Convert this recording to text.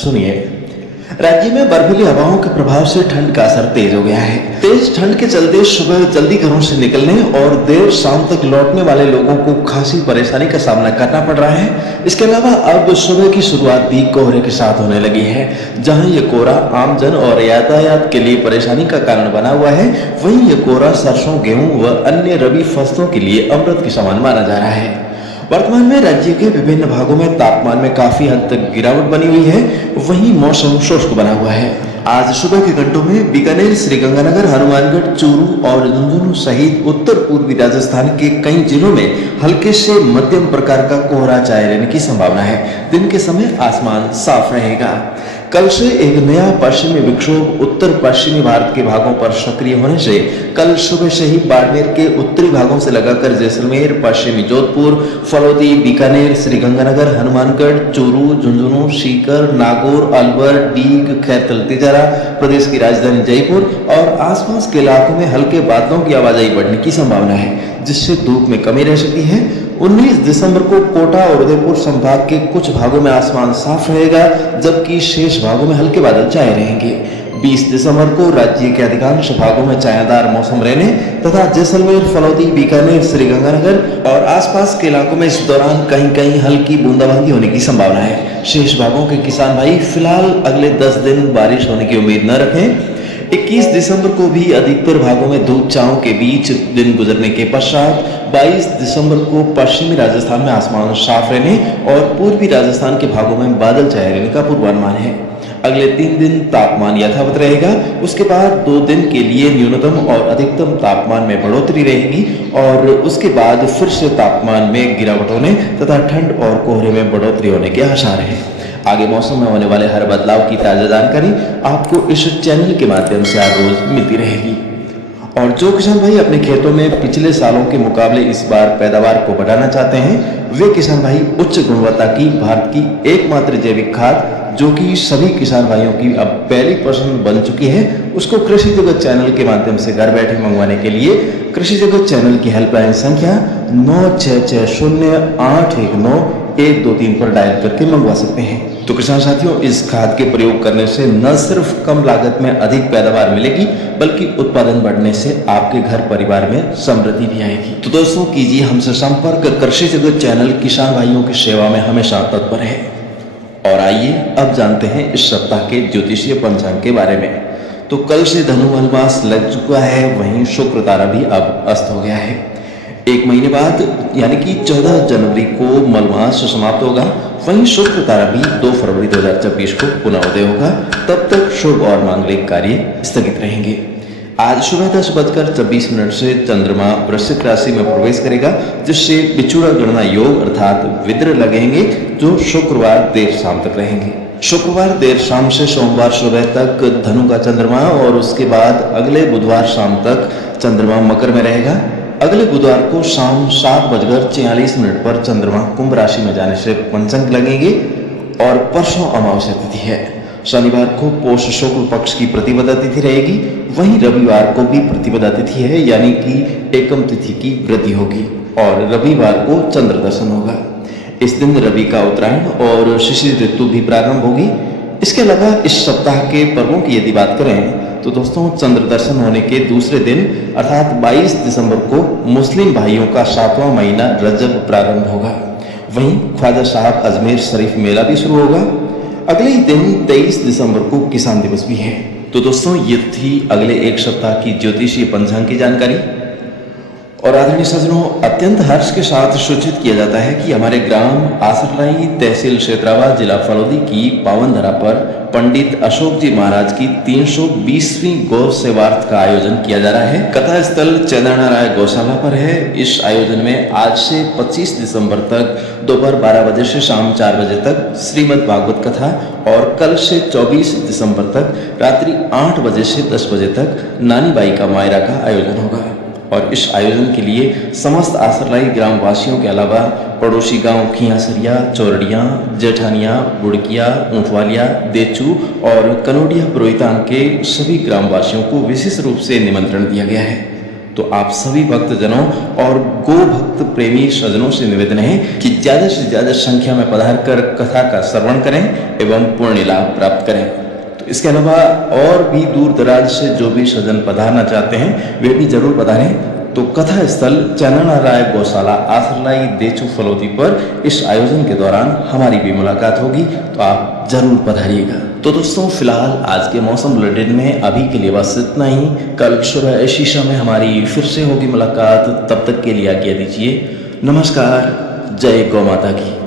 सुनिए। राज्य में बर्फीली हवाओं के प्रभाव से ठंड का असर तेज हो गया है। तेज ठंड के चलते सुबह जल्दी घरों से निकलने और देर शाम तक लौटने वाले लोगों को खासी परेशानी का सामना करना पड़ रहा है। इसके अलावा अब सुबह की शुरुआत भी कोहरे के साथ होने लगी है। जहां ये कोहरा आमजन और यातायात के लिए परेशानी का कारण बना हुआ है, वहीं ये कोहरा सरसों, गेहूं व अन्य रबी फसलों के लिए अमृत के समान माना जा रहा है। वर्तमान में राज्य के विभिन्न भागों में तापमान में काफी हद तक गिरावट बनी हुई है, वहीं मौसम शुष्क बना हुआ है। आज सुबह के घंटों में बीकानेर, श्रीगंगानगर, हनुमानगढ़, चूरू और झुंझुनू सहित उत्तर पूर्वी राजस्थान के कई जिलों में हल्के से मध्यम प्रकार का कोहरा छाए रहने की संभावना है। दिन के समय आसमान साफ रहेगा। कल से एक नया पश्चिमी विक्षोभ उत्तर पश्चिमी भारत के भागों पर सक्रिय होने से कल सुबह से ही बाड़मेर के उत्तरी भागों से लगाकर जैसलमेर, पश्चिमी जोधपुर, फलौदी, बीकानेर, श्रीगंगानगर, हनुमानगढ़, चूरू, झुंझुनू, सीकर, नागौर, अलवर, डीग, खैरतल, तिजारा, प्रदेश की राजधानी जयपुर और आसपास के इलाकों में हल्के बादलों की आवाजाही बढ़ने की संभावना है, जिससे धूप में कमी रह सकती है। 19 दिसंबर को कोटा और उदयपुर संभाग के कुछ भागों में आसमान साफ रहेगा, जबकि शेष भागों में हल्के बादल छाए रहेंगे। 20 दिसंबर को राज्य के अधिकांश भागों में छायादार मौसम रहने तथा जैसलमेर, फलौदी, बीकानेर, श्रीगंगानगर और आसपास के इलाकों में इस दौरान कहीं कहीं हल्की बूंदाबांदी होने की संभावना है। शेष भागों के किसान भाई फिलहाल अगले 10 दिन बारिश होने की उम्मीद न रखें। 21 दिसंबर को भी अधिकतर भागों में धूप छांव के बीच दिन गुजरने के पश्चात 22 दिसंबर को पश्चिमी राजस्थान में आसमान साफ रहने और पूर्वी राजस्थान के भागों में बादल छाए रहने का पूर्वानुमान है। अगले 3 दिन तापमान यथावत रहेगा। उसके बाद 2 दिन के लिए न्यूनतम और अधिकतम तापमान में बढ़ोतरी रहेगी और उसके बाद फिर से तापमान में गिरावट होने तथा ठंड और कोहरे में बढ़ोतरी होने के आसार हैं। आगे मौसम में होने वाले हर बदलाव की ताजा जानकारी आपको इस चैनल के माध्यम से हर रोज मिलती रहेगी। और जो किसान भाई अपने खेतों में पिछले सालों के मुकाबले इस बार पैदावार को बढ़ाना चाहते हैं, वे किसान भाई उच्च गुणवत्ता की भारत की एकमात्र जैविक खाद, जो कि सभी किसान भाइयों की अब पहली पसंद बन चुकी है, उसको कृषि जगत चैनल के माध्यम से घर बैठे मंगवाने के लिए कृषि जगत चैनल की हेल्पलाइन संख्या 9660819123 पर डायल करके मंगवा सकते हैं। तो किसान साथियों, इस खाद के प्रयोग करने से न सिर्फ कम लागत में अधिक पैदावार मिलेगी, बल्कि उत्पादन बढ़ने से आपके घर परिवार में समृद्धि भी आएगी। तो दोस्तों, कीजिए हमसे संपर्क। कृषि जगत चैनल किसान भाइयों की सेवा में हमेशा तत्पर है। और आइए अब जानते हैं इस सप्ताह के ज्योतिषीय पंचांग के बारे में। तो कल से धनु मलमास लग चुका है, वहीं शुक्र तारा भी अब अस्त हो गया है। 1 महीने बाद यानी कि 14 जनवरी को मलमास समाप्त होगा, वहीं शुक्र तारा भी 2 फरवरी 2024 को पुनः उदय होगा। तब तक शुभ और मांगलिक कार्य स्थगित रहेंगे। आज सुबह 10:24 से चंद्रमा वृश्चिक राशि में प्रवेश करेगा, जिससे बिछुड़ा गणना योग अर्थात विद्र लगेंगे, जो शुक्रवार देर शाम तक रहेंगे। शुक्रवार देर शाम से सोमवार सुबह तक धनु का चंद्रमा और उसके बाद अगले बुधवार शाम तक चंद्रमा मकर में रहेगा। अगले बुधवार को शाम 7:46 पर चंद्रमा कुंभ राशि में जाने से पंचंग लगेंगे और परसों अमावस्या तिथि है। शनिवार को पोष शुक्ल पक्ष की प्रतिपदा तिथि रहेगी, वहीं रविवार को भी प्रतिपदा तिथि है, यानी कि एकम तिथि की वृद्धि होगी और रविवार को चंद्र दर्शन होगा। इस दिन रवि का उत्तरायण और शिशिर ऋतु भी प्रारंभ होगी। इसके अलावा इस सप्ताह के पर्वों की यदि बात करें तो दोस्तों, चंद्र दर्शन होने के दूसरे दिन अर्थात 22 दिसंबर को मुस्लिम भाइयों का 7वां महीना रजब प्रारंभ होगा। वहीं ख्वाजा साहब अजमेर शरीफ मेला भी शुरू होगा। अगले ही दिन 23 दिसंबर को किसान दिवस भी है। तो दोस्तों, ये थी अगले एक सप्ताह की ज्योतिषीय पंचांग की जानकारी। और आदरणीय सज्जनों, अत्यंत हर्ष के साथ सूचित किया जाता है कि हमारे ग्राम आसरलाई, तहसील क्षेत्रावा, जिला फलौदी की पावन धरा पर पंडित अशोक जी महाराज की 320वीं गौ सेवार्थ का आयोजन किया जा रहा है। कथा स्थल चंद्रणा राय गौशाला पर है। इस आयोजन में आज से 25 दिसंबर तक दोपहर 12 बजे से शाम 4 बजे तक श्रीमद् भागवत कथा और कल से 24 दिसंबर तक रात्रि 8 बजे से 10 बजे तक नानी बाई का मायरा का आयोजन होगा। और इस आयोजन के लिए समस्त आसरलाई ग्राम वासियों के अलावा पड़ोसी गांव खियासरिया, चौरड़िया, जेठानिया, बुड़किया, ऊंटवालिया, देचू और कनोडिया पुरोहितान के सभी ग्राम वासियों को विशेष रूप से निमंत्रण दिया गया है। तो आप सभी भक्तजनों और गो भक्त प्रेमी सज्जनों से निवेदन है कि ज्यादा से ज्यादा संख्या में पधार कर कथा का श्रवण करें एवं पुण्य लाभ प्राप्त करें। तो इसके अलावा और भी दूर दराज से जो भी सज्जन पधारना चाहते हैं वे भी जरूर पधारें। तो कथा स्थल चैनना राय गौशाला आसरलाई देचू फलोदी पर इस आयोजन के दौरान हमारी भी मुलाकात होगी, तो आप जरूर पधारिएगा। तो दोस्तों फिलहाल आज के मौसम बुलेटिन में अभी के लिए बस इतना ही। कल सुबह इसी समय हमारी फिर से होगी मुलाकात, तब तक के लिए आज्ञा दीजिए। नमस्कार, जय गौ माता की।